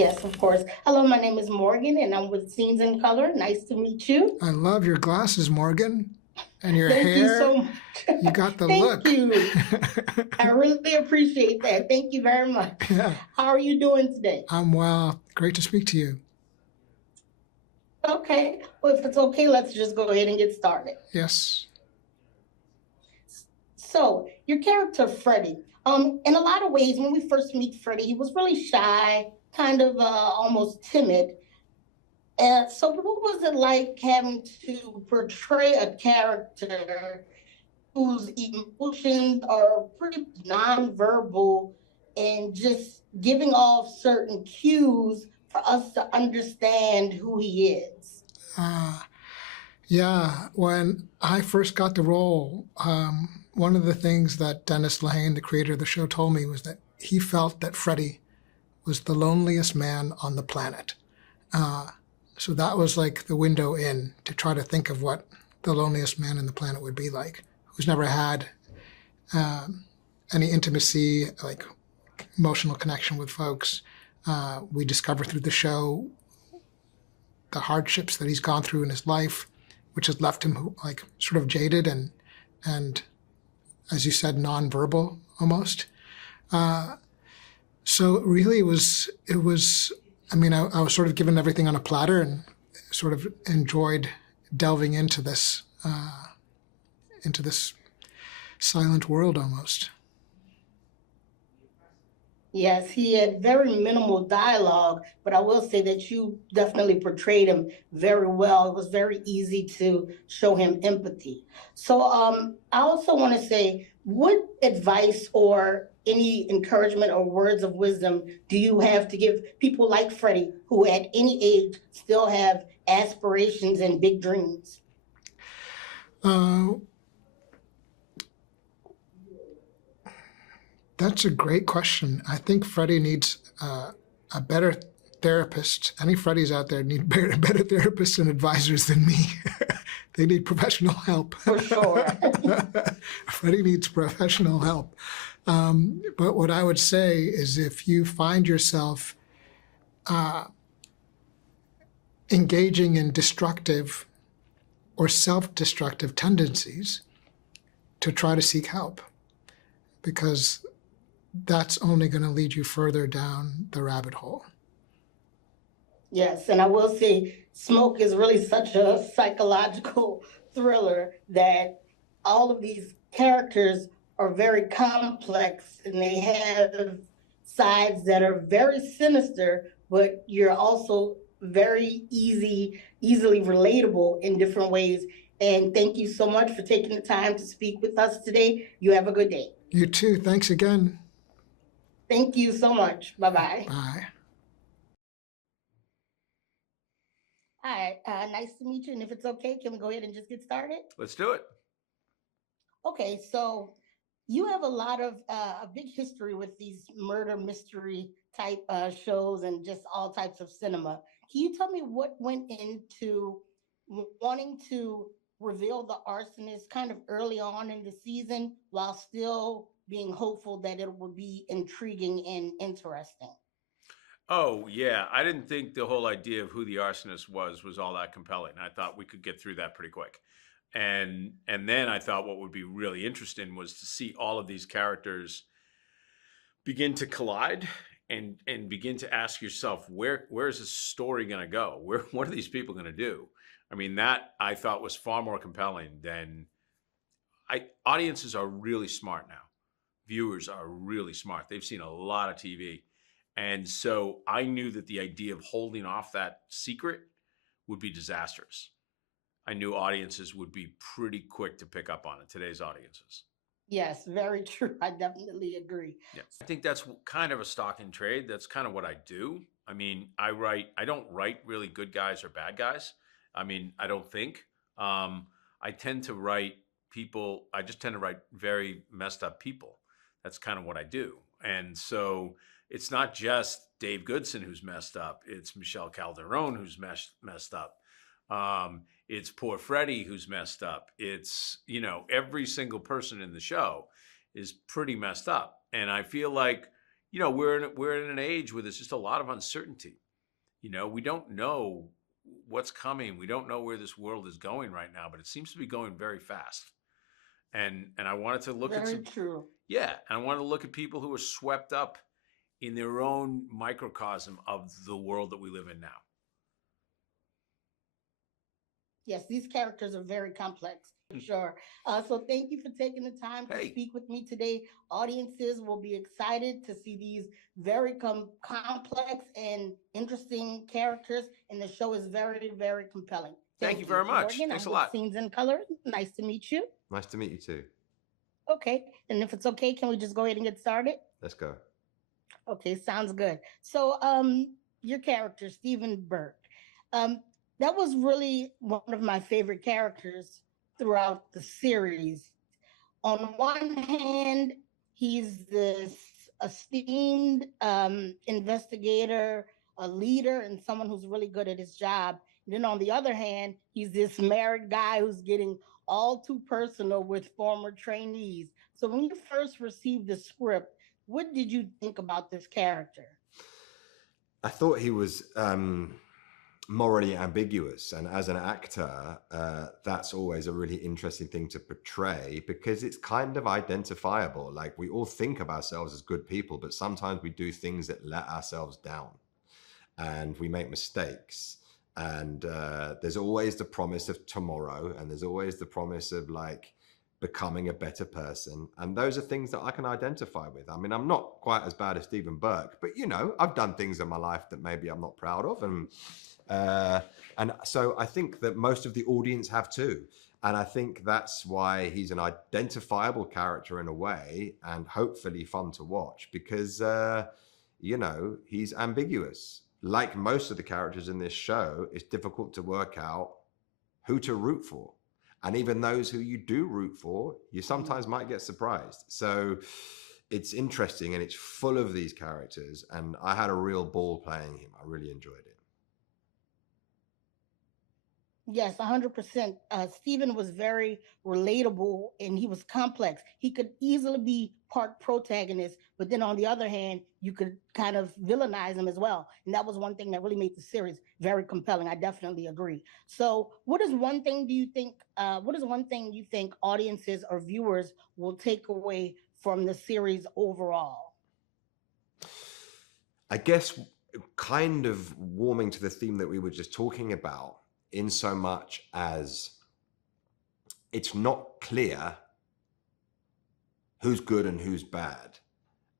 Yes, of course. Hello, my name is Morgan, and I'm with Scenes in Color. Nice to meet you. I love your glasses, Morgan, and your Thank you hair. so much. You got the Thank look. you. I really appreciate that. Thank you very much. Yeah, How are you doing today? I'm well. Great to speak to you. Okay. Well, if it's okay, let's just go ahead and get started. Yes. So, your character, Freddie, in a lot of ways, when we first meet Freddie, he was really shy, kind of almost timid. So, what was it like having to portray a character whose emotions are pretty nonverbal and just giving off certain cues for us to understand who he is? Uh, yeah, when I first got the role, one of the things that Dennis Lehane, the creator of the show, told me was that he felt that Freddie was the loneliest man on the planet. Uh, so that was like the window in to try to think of what the loneliest man on the planet would be like, who's never had um, any intimacy, like emotional connection with folks. We discover through the show the hardships that he's gone through in his life, which has left him like sort of jaded and as you said, nonverbal almost. Uh, so really, it was. I mean, I was sort of given everything on a platter and sort of enjoyed delving into this silent world almost. Yes, he had very minimal dialogue, but I will say that you definitely portrayed him very well. It was very easy to show him empathy. So, I also want to say, what advice or any encouragement or words of wisdom do you have to give people like Freddie, who at any age still have aspirations and big dreams? Uh, That's a great question. I think Freddie needs a better therapist. Any Freddies out there need better therapists and advisors than me. They need professional help. For sure. Freddie needs professional help. But what I would say is if you find yourself uh, engaging in destructive or self-destructive tendencies, to try to seek help, because that's only going to lead you further down the rabbit hole. Yes, and I will say Smoke is really such a psychological thriller that all of these characters are very complex and they have sides that are very sinister, but you're also very easily relatable in different ways. And thank you so much for taking the time to speak with us today. You have a good day. You too. Thanks again. Thank you so much. Bye bye. Bye. Hi, nice to meet you. And if it's okay, can we go ahead and just get started? Let's do it. Okay, so you have a lot of a big history with these murder mystery type shows and just all types of cinema. Can you tell me what went into wanting to reveal the arsonist kind of early on in the season while still being hopeful that it would be intriguing and interesting? Oh, yeah. I didn't think the whole idea of who the arsonist was all that compelling. I thought we could get through that pretty quick. And then I thought what would be really interesting was to see all of these characters begin to collide and begin to ask yourself where is this story going to go? What are these people going to do? I mean, that I thought was far more compelling than audiences are really smart now. Viewers are really smart. They've seen a lot of TV. And so I knew that the idea of holding off that secret would be disastrous. I knew audiences would be pretty quick to pick up on it, today's audiences. Yes, very true. I definitely agree. Yeah. I think that's kind of a stock in trade. That's kind of what I do. I mean, I don't write really good guys or bad guys. I mean, I don't think. I tend to write people, I just tend to write very messed up people. That's kind of what I do. And so it's not just Dave Goodson who's messed up. It's Michelle Calderon who's messed up. It's poor Freddie who's messed up. It's, every single person in the show is pretty messed up. And I feel like, you know, we're in an age where there's just a lot of uncertainty. You know, we don't know what's coming. We don't know where this world is going right now, but it seems to be going very fast. And I wanted to look at Very some, true. yeah, and I wanted to look at people who are swept up in their own microcosm of the world that we live in now. Yes, these characters are very complex, for sure. So thank you for taking the time to Hey. speak with me today. Audiences will be excited to see these very complex and interesting characters, and the show is very, very compelling. Thank you very much. Morgan, Thanks I'm a with lot. Scenes and Color. Nice to meet you. Nice to meet you too. Okay, and if it's okay, can we just go ahead and get started? Let's go. Okay, sounds good. So, your character, Stephen Burke, that was really one of my favorite characters throughout the series. On one hand, he's this esteemed investigator, a leader, and someone who's really good at his job. And then on the other hand, he's this married guy who's getting all too personal with former trainees. So when you first received the script, what did you think about this character? I thought he was morally ambiguous, and as an actor, that's always a really interesting thing to portray because it's kind of identifiable. Like, we all think of ourselves as good people, but sometimes we do things that let ourselves down, and we make mistakes. And there's always the promise of tomorrow, and there's always the promise of like becoming a better person. And those are things that I can identify with. I mean, I'm not quite as bad as Stephen Burke, but you know, I've done things in my life that maybe I'm not proud of. And so I think that most of the audience have too. And I think that's why he's an identifiable character in a way, and hopefully fun to watch because, you know, he's ambiguous. Like most of the characters in this show, it's difficult to work out who to root for. And even those who you do root for, you sometimes might get surprised. So it's interesting, and it's full of these characters. And I had a real ball playing him. I really enjoyed it. Yes, 100%. Stephen was very relatable and he was complex. He could easily be part protagonist, but then on the other hand, you could kind of villainize him as well. And that was one thing that really made the series very compelling. I definitely agree. So, what is one thing you think audiences or viewers will take away from the series overall? I guess kind of warming to the theme that we were just talking about, in so much as it's not clear who's good and who's bad.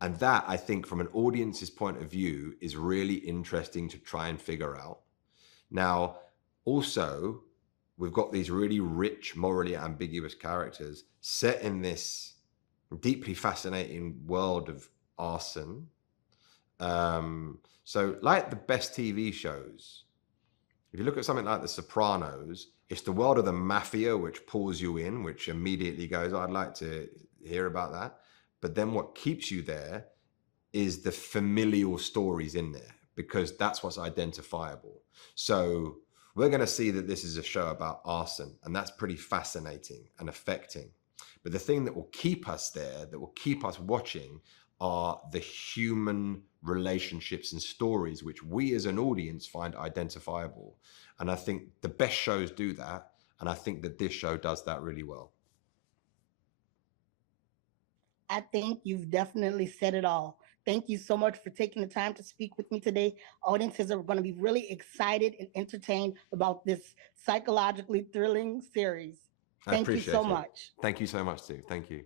And that, I think, from an audience's point of view, is really interesting to try and figure out. Now, also, we've got these really rich, morally ambiguous characters set in this deeply fascinating world of arson. So like the best TV shows, if you look at something like The Sopranos, it's the world of the mafia which pulls you in, which immediately goes, I'd like to hear about that. But then what keeps you there is the familial stories in there, because that's what's identifiable. So we're going to see that this is a show about arson, and that's pretty fascinating and affecting. But the thing that will keep us there, that will keep us watching, are the human relationships and stories which we as an audience find identifiable. And I think the best shows do that. And I think that this show does that really well. I think you've definitely said it all. Thank you so much for taking the time to speak with me today. Audiences are going to be really excited and entertained about this psychologically thrilling series. Thank you so much. Thank you so much, too. Thank you.